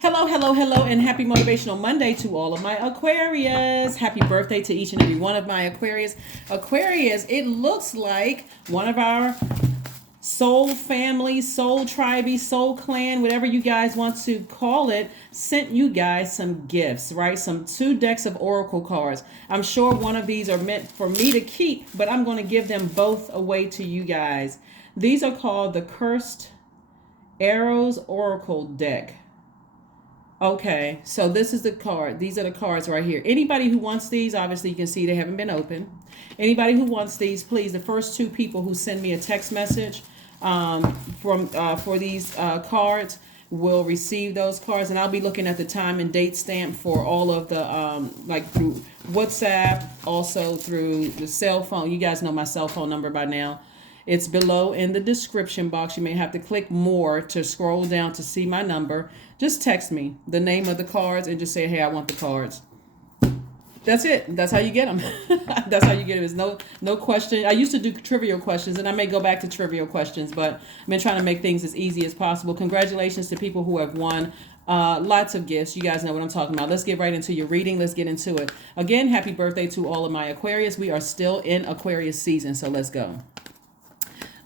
Hello, hello, hello, and happy Motivational Monday to all of my Aquarius. Happy birthday to each and every one of my Aquarius. Aquarius, it looks like one of our soul family, soul tribe, soul clan, whatever you guys want to call it, sent you guys some gifts, right? Some 2 decks of oracle cards. I'm sure one of these are meant for me to keep, but I'm going to give them both away to you guys. These are called the Cursed Arrows Oracle deck. Okay, so this is the card. These are the cards right here. Anybody who wants these, obviously you can see they haven't been opened. Anybody who wants these, please, the first 2 people who send me a text message for these cards will receive those cards. And I'll be looking at the time and date stamp for all of the, like through WhatsApp, also through the cell phone. You guys know my cell phone number by now. It's below in the description box. You may have to click more to scroll down to see my number. Just text me the name of the cards and just say, hey, I want the cards. That's it. That's how you get them. That's how you get them. There's no question. I used to do trivial questions, and I may go back to trivial questions, but I've been trying to make things as easy as possible. Congratulations to people who have won lots of gifts. You guys know what I'm talking about. Let's get right into your reading. Let's get into it. Again, happy birthday to all of my Aquarius. We are still in Aquarius season, so let's go.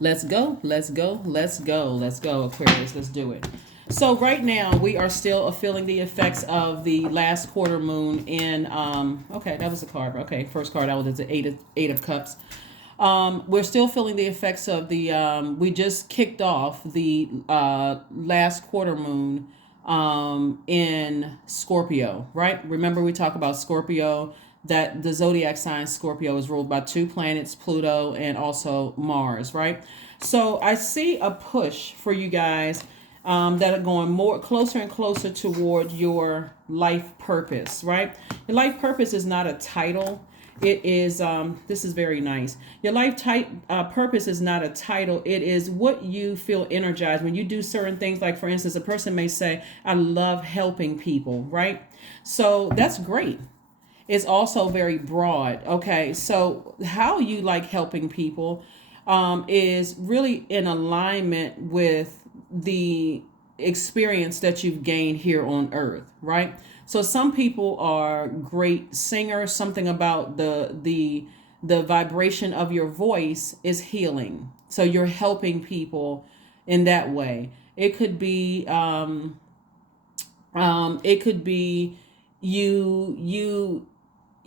Let's go, let's go, let's go, let's go, Aquarius, let's do it. So right now we are still feeling the effects of the last quarter moon in, okay, that was the card. Okay, first card out was the eight of cups. We're still feeling the effects of the, we just kicked off the last quarter moon in Scorpio, right? Remember we talk about Scorpio, that the zodiac sign Scorpio is ruled by 2 planets, Pluto and also Mars, right? So I see a push for you guys that are going more closer and closer toward your life purpose, right? Your life purpose is not a title. It is, this is very nice. Your purpose is not a title. It is what you feel energized when you do certain things. Like, for instance, a person may say, I love helping people, right? So that's great. It's also very broad. Okay, so how you like helping people is really in alignment with the experience that you've gained here on earth, right? So some people are great singers. Something about the vibration of your voice is healing. So you're helping people in that way. It could be you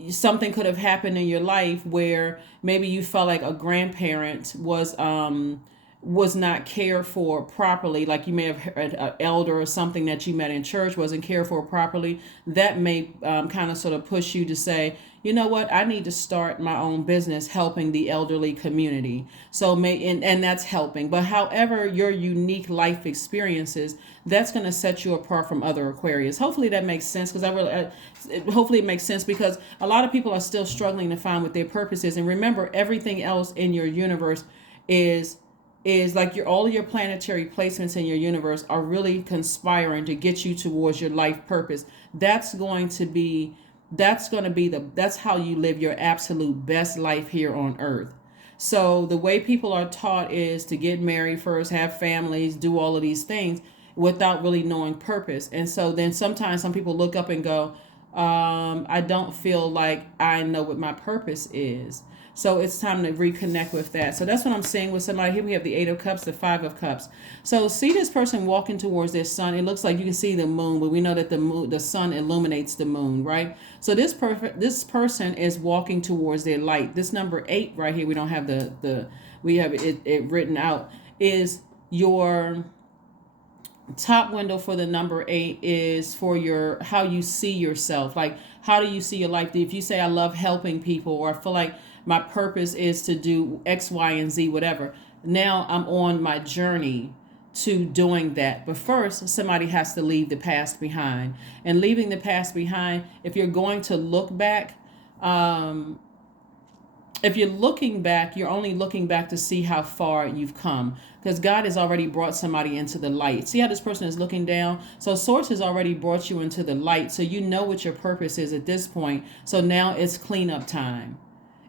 something could have happened in your life where maybe you felt like a grandparent was not cared for properly. Like you may have heard an elder or something that you met in church wasn't cared for properly. That may kind of sort of push you to say, you know what, I need to start my own business helping the elderly community. So and that's helping. But however your unique life experiences, that's going to set you apart from other Aquarius. Hopefully that makes sense, because hopefully it makes sense, because a lot of people are still struggling to find what their purpose is. And remember, everything else in your universe is like all of your planetary placements in your universe are really conspiring to get you towards your life purpose. That's how you live your absolute best life here on earth. So the way people are taught is to get married first, have families, do all of these things without really knowing purpose. And so then sometimes some people look up and go, I don't feel like I know what my purpose is. So it's time to reconnect with that. So that's what I'm seeing with somebody. Here we have the 8 of Cups, the 5 of Cups. So see this person walking towards their sun. It looks like you can see the moon, but we know that the sun illuminates the moon, right? So this person is walking towards their light. This number 8 right here, we don't have we have it written out, is your top window for the number 8 is for how you see yourself. Like, how do you see your life? If you say, I love helping people, or I feel like my purpose is to do X, Y, and Z, whatever. Now I'm on my journey to doing that. But first, somebody has to leave the past behind. And leaving the past behind, if you're going to look back, if you're looking back, you're only looking back to see how far you've come, because God has already brought somebody into the light. See how this person is looking down? So Source has already brought you into the light. So you know what your purpose is at this point. So now it's cleanup time.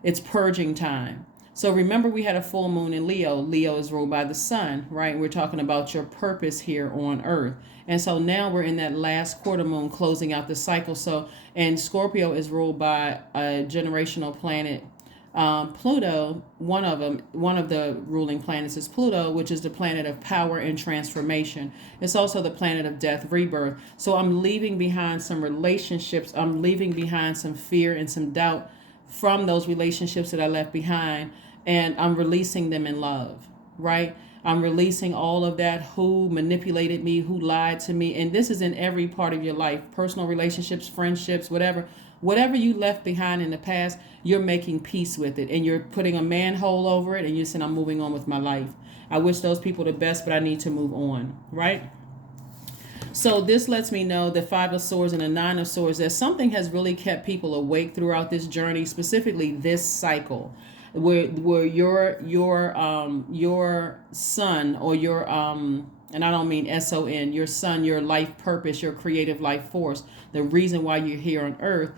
It's purging time. So remember, we had a full moon in Leo. Leo is ruled by the sun, right? We're talking about your purpose here on earth. And so now we're in that last quarter moon closing out the cycle. So, and Scorpio is ruled by a generational planet, Pluto. One of the ruling planets is Pluto, which is the planet of power and transformation. It's also the planet of death, rebirth. So I'm leaving behind some relationships. I'm leaving behind some fear and some doubt from those relationships that I left behind, and I'm releasing them in love, right? I'm releasing all of that, who manipulated me, who lied to me. And this is in every part of your life, personal relationships, friendships, whatever you left behind in the past, you're making peace with it, and you're putting a manhole over it, and you're saying, I'm moving on with my life. I wish those people the best, but I need to move on, right? So this lets me know the Five of Swords and the Nine of Swords, that something has really kept people awake throughout this journey, specifically this cycle, where your son, or your and I don't mean SON, your son, your life purpose, your creative life force, the reason why you're here on earth.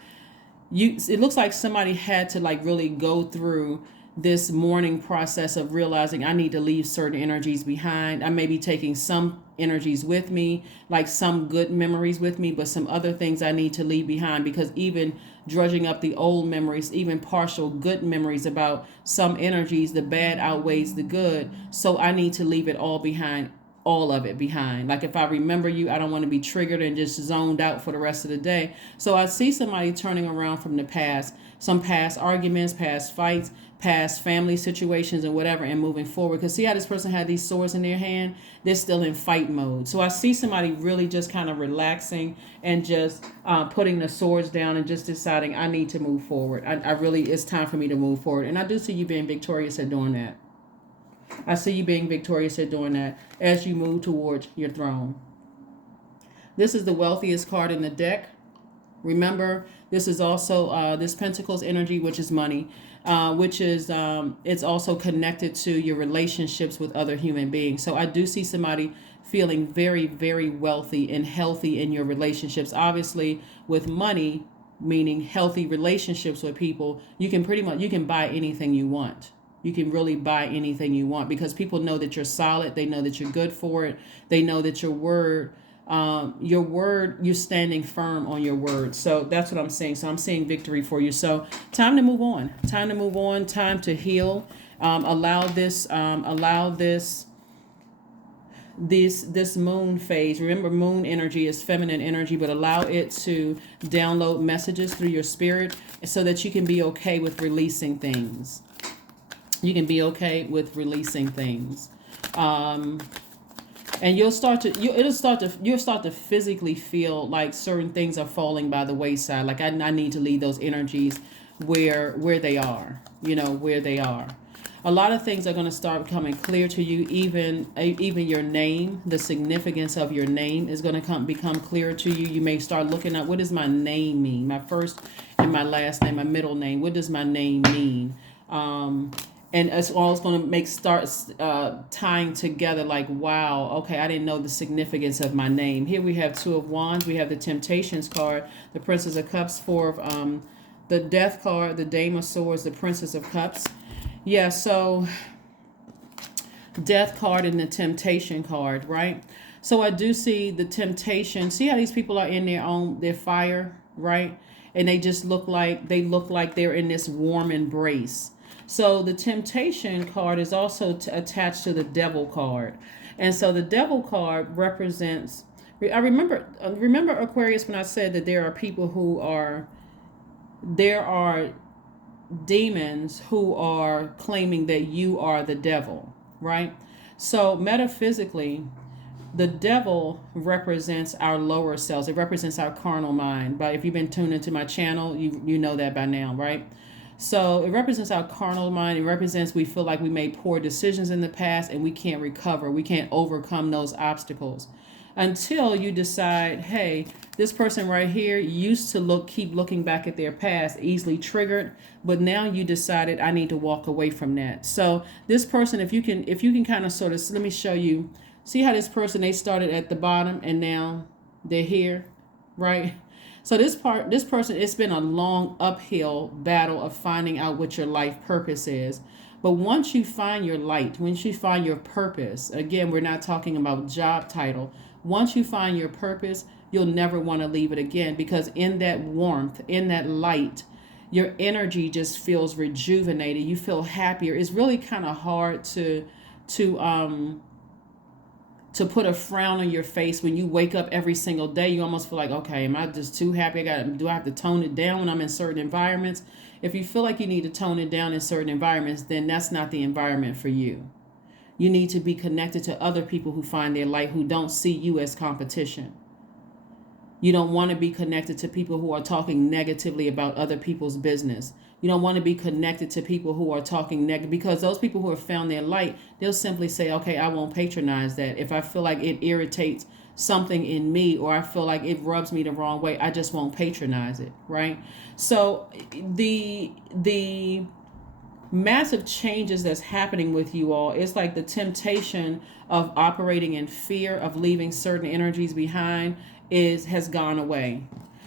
It looks like somebody had to like really go through this mourning process of realizing I need to leave certain energies behind. I may be taking some energies with me, like some good memories with me, but some other things I need to leave behind, because even drudging up the old memories, even partial good memories about some energies, the bad outweighs the good. So I need to leave it all behind, all of it behind. Like if I remember you, I don't want to be triggered and just zoned out for the rest of the day. So I see somebody turning around from the past, some past arguments, past fights, past family situations and whatever, and moving forward. Because see how this person had these swords in their hand? They're still in fight mode. So I see somebody really just kind of relaxing and just putting the swords down and just deciding I need to move forward. I really, it's time for me to move forward. And I do see you being victorious at doing that. I see you being victorious at doing that as you move towards your throne. This is the wealthiest card in the deck. Remember, this is also this Pentacles energy, which is money, which is it's also connected to your relationships with other human beings. So I do see somebody feeling very, very wealthy and healthy in your relationships. Obviously, with money, meaning healthy relationships with people, you can buy anything you want. You can really buy anything you want, because people know that you're solid. They know that you're good for it. They know that your word, you're standing firm on your word. So that's what I'm saying. So I'm seeing victory for you. So time to move on. Time to move on. Time to heal. Allow this moon phase. Remember, moon energy is feminine energy, but allow it to download messages through your spirit so that you can be okay with releasing things. You can be okay with releasing things. And you'll start to physically feel like certain things are falling by the wayside. Like I need to leave those energies where they are, where they are. A lot of things are going to start becoming clear to you. Even your name, the significance of your name is going to become clearer to you. You may start looking at, what does my name mean? My first and my last name, my middle name. What does my name mean? And it's all going to start tying together like, wow, okay, I didn't know the significance of my name. Here we have Two of Wands. We have the Temptations card, the Princess of Cups, Four of the Death card, the Dame of Swords, the Princess of Cups. Yeah, so Death card and the Temptation card, right? So I do see the temptation. See how these people are in their fire, right? And they just look like they're in this warm embrace. So the Temptation card is also attached to the Devil card. And so the Devil card represents, I remember Aquarius, when I said that there are demons who are claiming that you are the devil, right? So metaphysically, the devil represents our lower selves. It represents our carnal mind. But if you've been tuned into my channel, you know that by now, right? So it represents our carnal mind. It represents we feel like we made poor decisions in the past and we can't recover. We can't overcome those obstacles until you decide, hey, this person right here used to keep looking back at their past, easily triggered, but now you decided I need to walk away from that. So this person, if you can kind of sort of, let me show you, see how this person, they started at the bottom and now they're here, right? So this person, it's been a long uphill battle of finding out what your life purpose is. But once you find your light, once you find your purpose, again, we're not talking about job title. Once you find your purpose, you'll never want to leave it again, because in that warmth, in that light, your energy just feels rejuvenated. You feel happier. It's really kind of hard to um to put a frown on your face when you wake up every single day. You almost feel like, okay, am I just too happy? Do I have to tone it down when I'm in certain environments? If you feel like you need to tone it down in certain environments, then that's not the environment for you. You need to be connected to other people who find their light, who don't see you as competition. You don't want to be connected to people who are talking negatively about other people's business. You don't want to be connected to people who are talking negative, because those people who have found their light, they'll simply say, okay, I won't patronize that. If I feel like it irritates something in me, or I feel like it rubs me the wrong way, I just won't patronize it, right? So the massive changes that's happening with you all, it's like the temptation of operating in fear of leaving certain energies behind has gone away.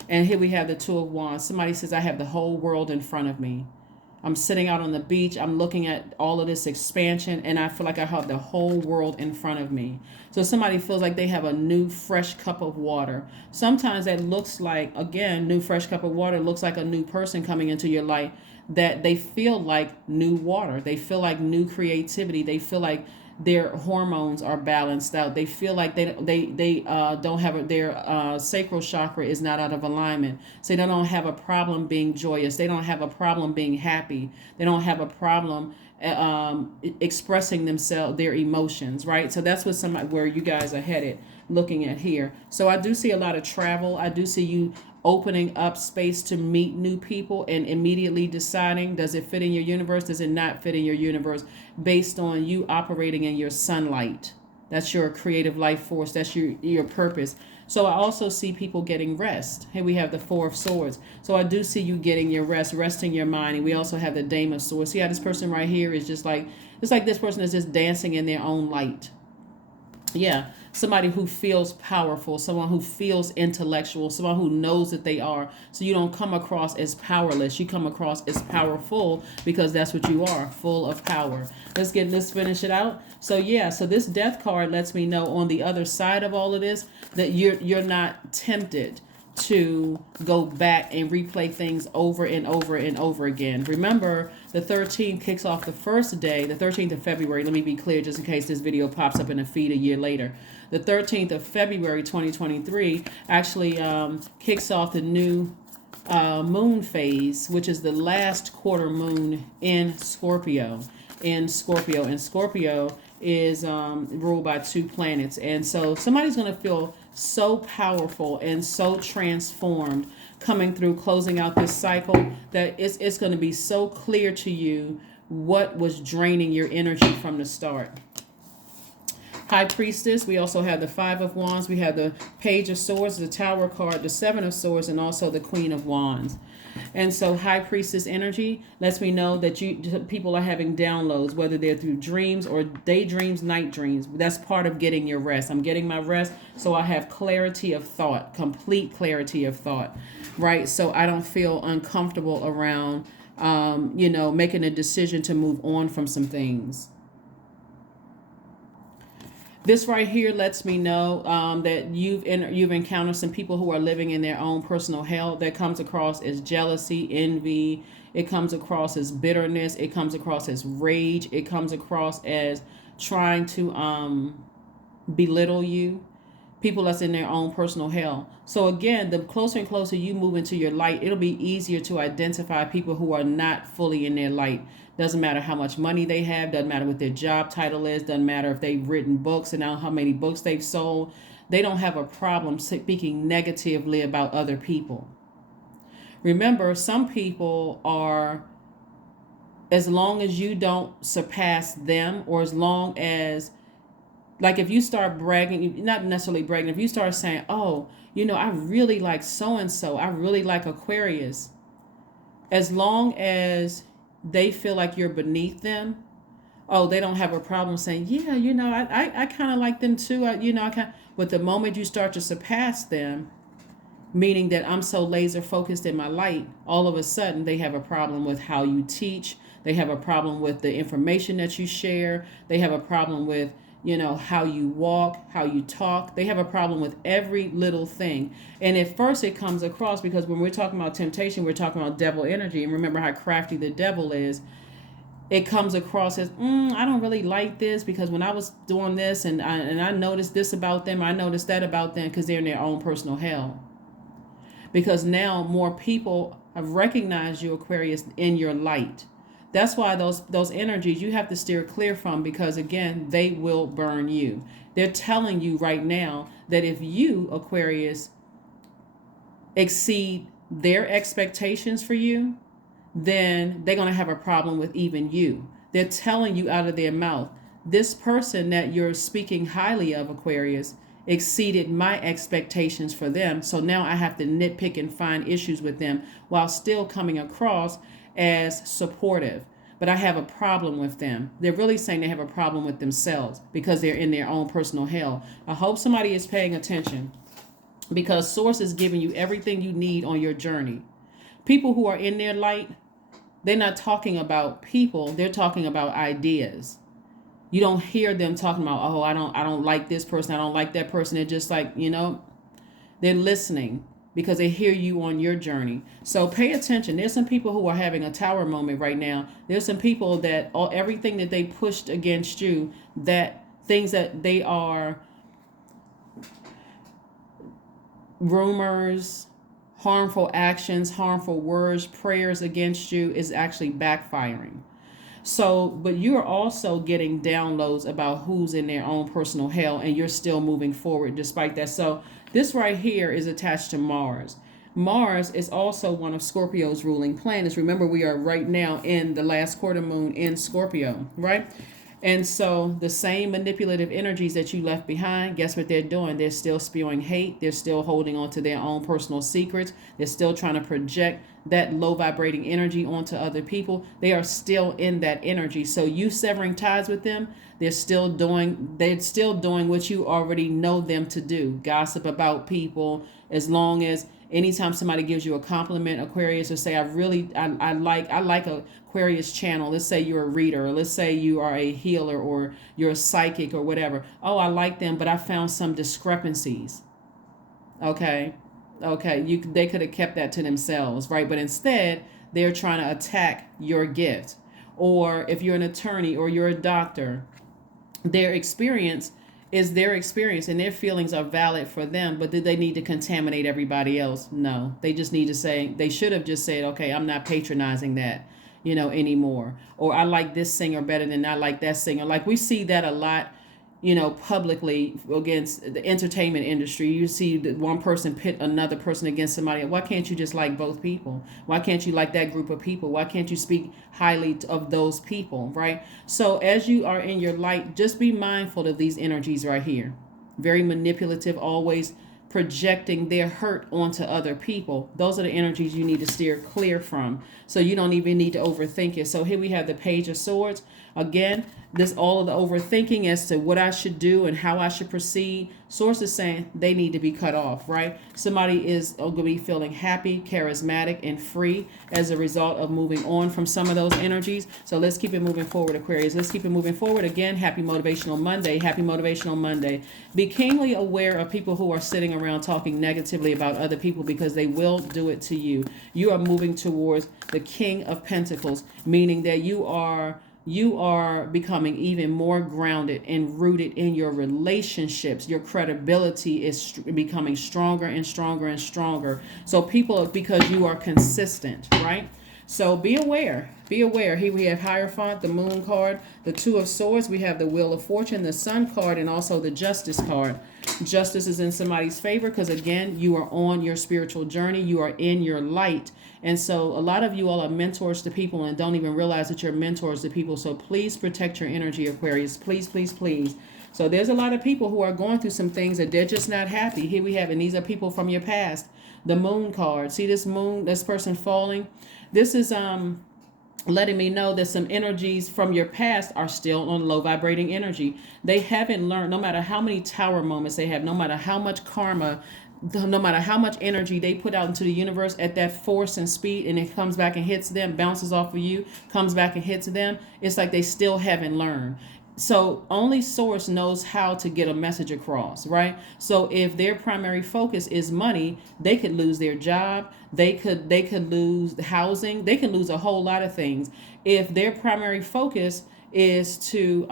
And here we have the Two of Wands. Somebody says, I have the whole world in front of me. I'm sitting out on the beach. I'm looking at all of this expansion, and I feel like I have the whole world in front of me. So somebody feels like they have a new, fresh cup of water. Sometimes that looks like, again, new, fresh cup of water looks like a new person coming into your life, that they feel like new water. They feel like new creativity. They feel like their hormones are balanced out. They feel like they don't have their sacral chakra is not out of alignment. So they don't have a problem being joyous. They don't have a problem being happy. They don't have a problem expressing themselves, their emotions, right? So that's where you guys are headed, looking at here. So I do see a lot of travel. I do see you opening up space to meet new people and immediately deciding, does it fit in your universe? Does it not fit in your universe? Based on you operating in your sunlight. That's your creative life force. That's your purpose. So I also see people getting rest. Here we have the Four of Swords. So I do see you getting your rest, resting your mind. And we also have the Dame of Swords. See how this person right here is just like, it's like this person is just dancing in their own light. Yeah, somebody who feels powerful, someone who feels intellectual, someone who knows that they are. So you don't come across as powerless. You come across as powerful, because that's what you are, full of power. Let's finish it out. So yeah, so this Death card lets me know on the other side of all of this that you're not tempted to go back and replay things over and over and over again. Remember, the 13th kicks off the first day, the 13th of February. Let me be clear, just in case this video pops up in a feed a year later. The 13th of February 2023 actually kicks off the new moon phase, which is the last quarter moon in Scorpio. And Scorpio is ruled by two planets. And so somebody's going to feel so powerful and so transformed coming through, closing out this cycle, that it's going to be so clear to you what was draining your energy from the start. High Priestess, we also have the Five of Wands, we have the Page of Swords, the Tower card, the Seven of Swords, and also the Queen of Wands. And so High Priestess energy lets me know that people are having downloads, whether they're through dreams or daydreams, night dreams. That's part of getting your rest. I'm getting my rest, so I have clarity of thought, complete clarity of thought, right? So I don't feel uncomfortable around, making a decision to move on from some things. This right here lets me know that you've encountered some people who are living in their own personal hell. That comes across as jealousy, envy. It comes across as bitterness. It comes across as rage. It comes across as trying to belittle you. People that's in their own personal hell. So again, the closer and closer you move into your light, it'll be easier to identify people who are not fully in their light. Doesn't matter how much money they have, doesn't matter what their job title is, doesn't matter if they've written books and how many books they've sold. They don't have a problem speaking negatively about other people. Remember, some people are, as long as you don't surpass them, or as long as, like if you start bragging, not necessarily bragging, if you start saying, oh, I really like so-and-so, I really like Aquarius. As long as they feel like you're beneath them, they don't have a problem saying, yeah, I kind of like them too. But the moment you start to surpass them, meaning that I'm so laser focused in my light, all of a sudden they have a problem with how you teach. They have a problem with the information that you share. They have a problem with, how you walk, how you talk. They have a problem with every little thing. And at first it comes across, because when we're talking about temptation, we're talking about devil energy. And remember how crafty the devil is. It comes across as, I don't really like this, because when I was doing this and I noticed this about them, I noticed that about them, because they're in their own personal hell. Because now more people have recognized you, Aquarius, in your light. That's why those energies you have to steer clear from, because again, they will burn you. They're telling you right now that if you, Aquarius, exceed their expectations for you, then they're going to have a problem with even you. They're telling you out of their mouth, this person that you're speaking highly of, Aquarius, exceeded my expectations for them. So now I have to nitpick and find issues with them while still coming across as supportive. But I have a problem with them. They're really saying they have a problem with themselves because they're in their own personal hell. I hope somebody is paying attention, because Source is giving you everything you need on your journey. People who are in their light, they're not talking about people. They're talking about ideas. You don't hear them talking about, oh, I don't like this person, I don't like that person. They're just like, they're listening because they hear you on your journey. So pay attention. There's some people who are having a tower moment right now. There's some people that everything that they pushed against you, that things that they are rumors, harmful actions, harmful words, prayers against you, is actually backfiring. So, but you're also getting downloads about who's in their own personal hell, and you're still moving forward despite that. So this right here is attached to Mars. Mars is also one of Scorpio's ruling planets. Remember, we are right now in the last quarter moon in Scorpio, right? And so the same manipulative energies that you left behind, guess what they're doing? They're still spewing hate. They're still holding on to their own personal secrets. They're still trying to project that low vibrating energy onto other people. They are still in that energy. So you severing ties with them, they're still doing what you already know them to do. Gossip about people. As long as anytime somebody gives you a compliment, Aquarius, or say, I like a Aquarius channel. Let's say you're a reader, or let's say you are a healer, or you're a psychic, or whatever. Oh, I like them, but I found some discrepancies. Okay. They could have kept that to themselves, right? But instead, they're trying to attack your gift. Or if you're an attorney or you're a doctor, their experience is their experience, and their feelings are valid for them, but do they need to contaminate everybody else? No. They should have just said, okay, I'm not patronizing that, anymore. Or I like this singer better than I like that singer. Like we see that a lot, publicly against the entertainment industry. You see that one person pit another person against somebody. Why can't you just like both people? Why can't you like that group of people? Why can't you speak highly of those people, right? So as you are in your light, just be mindful of these energies right here. Very manipulative, always projecting their hurt onto other people. Those are the energies you need to steer clear from. So you don't even need to overthink it. So here we have the Page of Swords. Again, this all of the overthinking as to what I should do and how I should proceed. Source is saying they need to be cut off, right? Somebody is going to be feeling happy, charismatic, and free as a result of moving on from some of those energies. So let's keep it moving forward, Aquarius. Let's keep it moving forward. Again, happy Motivational Monday. Happy Motivational Monday. Be keenly aware of people who are sitting around talking negatively about other people, because they will do it to you. You are moving towards the King of Pentacles, meaning that you are becoming even more grounded and rooted in your relationships. Your credibility is becoming stronger and stronger and stronger. So because you are consistent, right? So be aware. Here we have Hierophant, the Moon card, the Two of Swords. We have the Wheel of Fortune, the Sun card, and also the Justice card. Justice is in somebody's favor because, again, you are on your spiritual journey. You are in your light. And so a lot of you all are mentors to people and don't even realize that you're mentors to people. So please protect your energy, Aquarius. Please, please, please. So there's a lot of people who are going through some things that they're just not happy. Here we have, and these are people from your past. The Moon card. See this moon, this person falling? This is letting me know that some energies from your past are still on low vibrating energy. They haven't learned, no matter how many tower moments they have, no matter how much karma no matter how much energy they put out into the universe at that force and speed, and it comes back and hits them, bounces off of you, comes back and hits them, it's like they still haven't learned. So only source knows how to get a message across, right? So if their primary focus is money, they could lose their job, they could lose housing, they could lose a whole lot of things. If their primary focus is to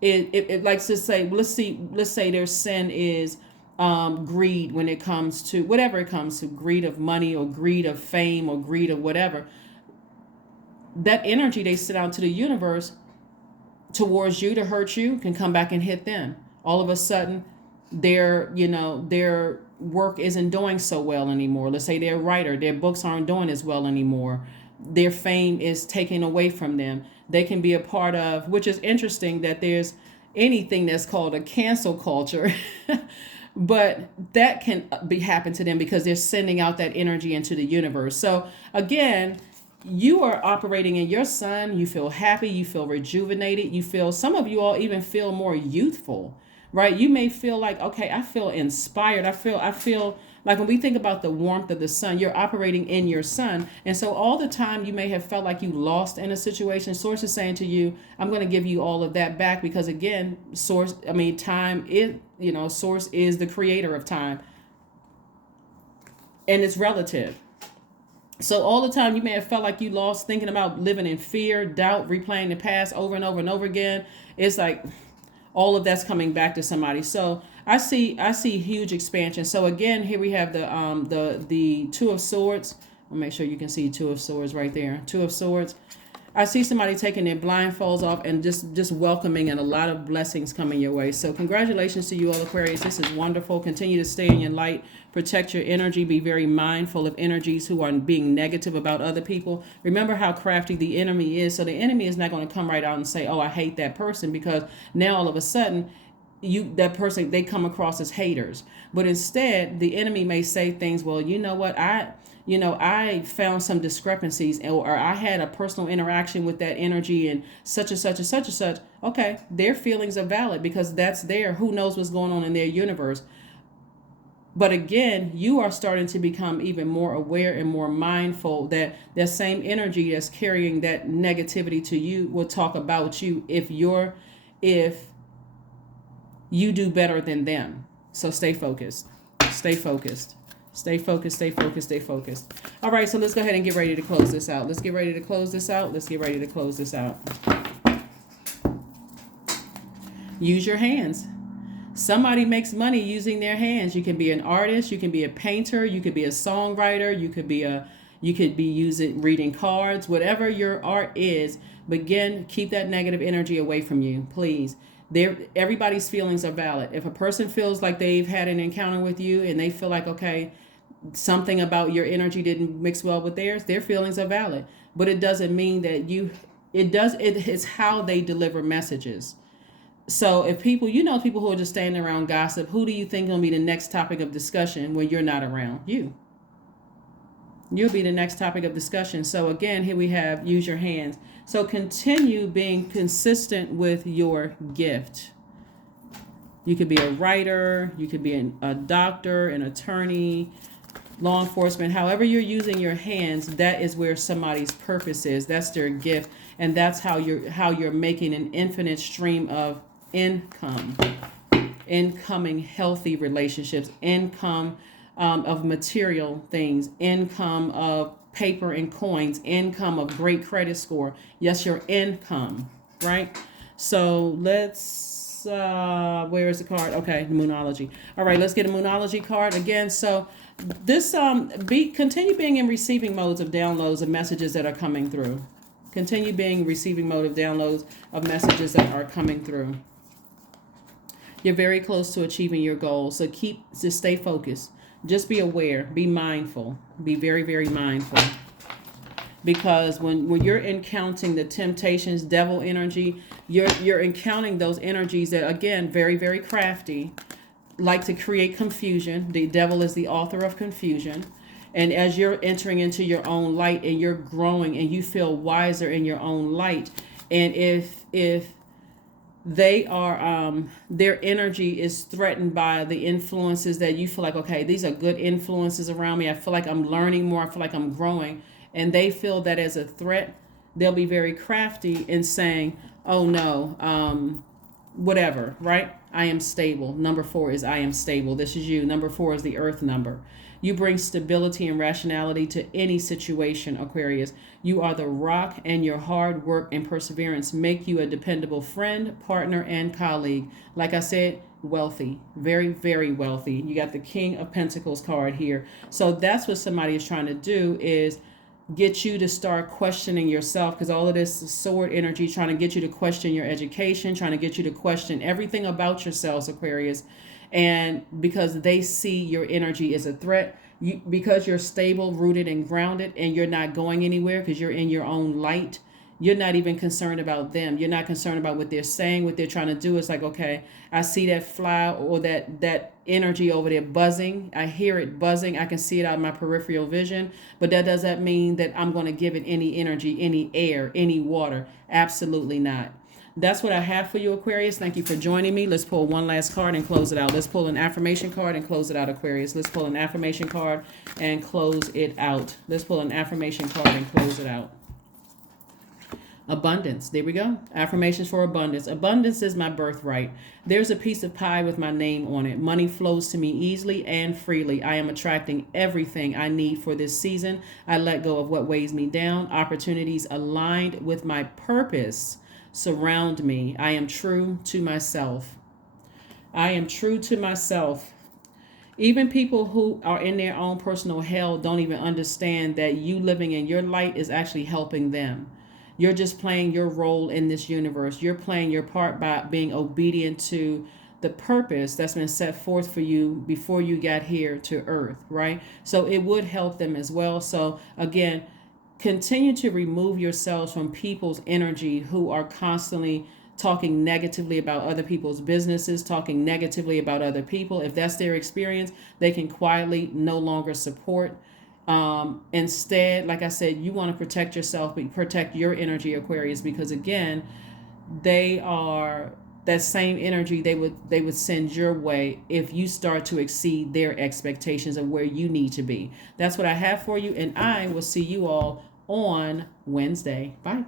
it likes to say, let's say their sin is greed, when it comes to whatever it comes to, greed of money or greed of fame or greed of whatever, that energy they send out to the universe towards you to hurt you can come back and hit them. All of a sudden, their work isn't doing so well anymore. Let's say they're a writer, their books aren't doing as well anymore. Their fame is taken away from them. They can be a part of, which is interesting that there's anything that's called a cancel culture. But that can be happen to them because they're sending out that energy into the universe. So again, you are operating in your sun. You feel happy, you feel rejuvenated, you feel, some of you all even feel more youthful, right? You may feel like, okay, I feel inspired. I feel like, when we think about the warmth of the sun, you're operating in your sun. And so all the time you may have felt like you lost in a situation, source is saying to you, I'm going to give you all of that back, because again, time is, source is the creator of time, and it's relative. So all the time you may have felt like you lost, thinking about living in fear, doubt, replaying the past over and over and over again. It's like all of that's coming back to somebody. So I see huge expansion. So again, here we have the Two of Swords. I'll make sure you can see Two of Swords right there. Two of Swords. I see somebody taking their blindfolds off and just welcoming, and a lot of blessings coming your way. So congratulations to you all, Aquarius. This is wonderful. Continue to stay in your light. Protect your energy. Be very mindful of energies who are being negative about other people. Remember how crafty the enemy is. So the enemy is not going to come right out and say, oh, I hate that person, because now all of a sudden they come across as haters. But instead, the enemy may say things, well, you know what, I found some discrepancies, or I had a personal interaction with that energy and such and such and such and such. Okay, their feelings are valid, because that's who knows what's going on in their universe. But again, you are starting to become even more aware and more mindful that that same energy that's carrying that negativity to you will talk about you if you do better than them. So stay focused. Stay focused. Stay focused, stay focused, stay focused. All right, so let's go ahead and get ready to close this out. Let's get ready to close this out. Let's get ready to close this out. Use your hands. Somebody makes money using their hands. You can be an artist, you can be a painter, you could be a songwriter, you could be using reading cards, whatever your art is. Begin, keep that negative energy away from you, please. Everybody's feelings are valid. If a person feels like they've had an encounter with you and they feel like, okay, something about your energy didn't mix well with theirs, their feelings are valid. But it doesn't mean that it's how they deliver messages. So if people who are just standing around gossip, who do you think will be the next topic of discussion when you're not around? You'll be the next topic of discussion. So again, here we have use your hands. So continue being consistent with your gift. You could be a writer, you could be a doctor, an attorney, law enforcement. However you're using your hands, that is where somebody's purpose is. That's their gift, and that's how you're making an infinite stream of incoming healthy relationships, income of material things, income of paper and coins, income of great credit score. Yes, your income, right? So let's, where is the card? Okay, Moonology. All right, let's get a Moonology card again. So this, continue being in receiving modes of downloads of messages that are coming through. Continue being receiving mode of downloads of messages that are coming through. You're very close to achieving your goals. So just stay focused. Just be aware, be mindful, be very, very mindful. Because when you're encountering the temptations, devil energy, you're encountering those energies that, again, very, very crafty, like to create confusion. The devil is the author of confusion. And as you're entering into your own light and you're growing and you feel wiser in your own light, and if they are their energy is threatened by the influences that you feel like, okay, these are good influences around me. I feel like I'm learning more. I feel like I'm growing. And they feel that as a threat. They'll be very crafty in saying, oh no, whatever, right? I am stable. Number 4 is I am stable. This is you. Number 4 is the earth number. You bring stability and rationality to any situation, Aquarius. You are the rock, and your hard work and perseverance make you a dependable friend, partner, and colleague. Like I said, wealthy, very, very wealthy. You got the King of Pentacles card here. So that's what somebody is trying to do, is get you to start questioning yourself, because all of this sword energy trying to get you to question your education, trying to get you to question everything about yourselves, Aquarius. And because they see your energy as a threat, because you're stable, rooted, and grounded, and you're not going anywhere because you're in your own light, you're not even concerned about them. You're not concerned about what they're saying. What they're trying to do is like, okay, I see that fly or that energy over there buzzing. I hear it buzzing. I can see it out of my peripheral vision. But that doesn't mean that I'm going to give it any energy, any air, any water. Absolutely not. That's what I have for you, Aquarius. Thank you for joining me. Let's pull one last card and close it out. Let's pull an affirmation card and close it out, Aquarius. Let's pull an affirmation card and close it out. Let's pull an affirmation card and close it out. Abundance. There we go. Affirmations for abundance. Abundance is my birthright. There's a piece of pie with my name on it. Money flows to me easily and freely. I am attracting everything I need for this season. I let go of what weighs me down. Opportunities aligned with my purpose surround me. I am true to myself. I am true to myself. Even people who are in their own personal hell don't even understand that you living in your light is actually helping them. You're just playing your role in this universe. You're playing your part by being obedient to the purpose that's been set forth for you before you got here to earth, right? So it would help them as well. So again, continue to remove yourselves from people's energy who are constantly talking negatively about other people's businesses, talking negatively about other people. If that's their experience, they can quietly no longer support. Instead, like I said, you want to protect yourself, but protect your energy, Aquarius, because again, they are that same energy they would send your way if you start to exceed their expectations of where you need to be. That's what I have for you, and I will see you all on Wednesday. Bye.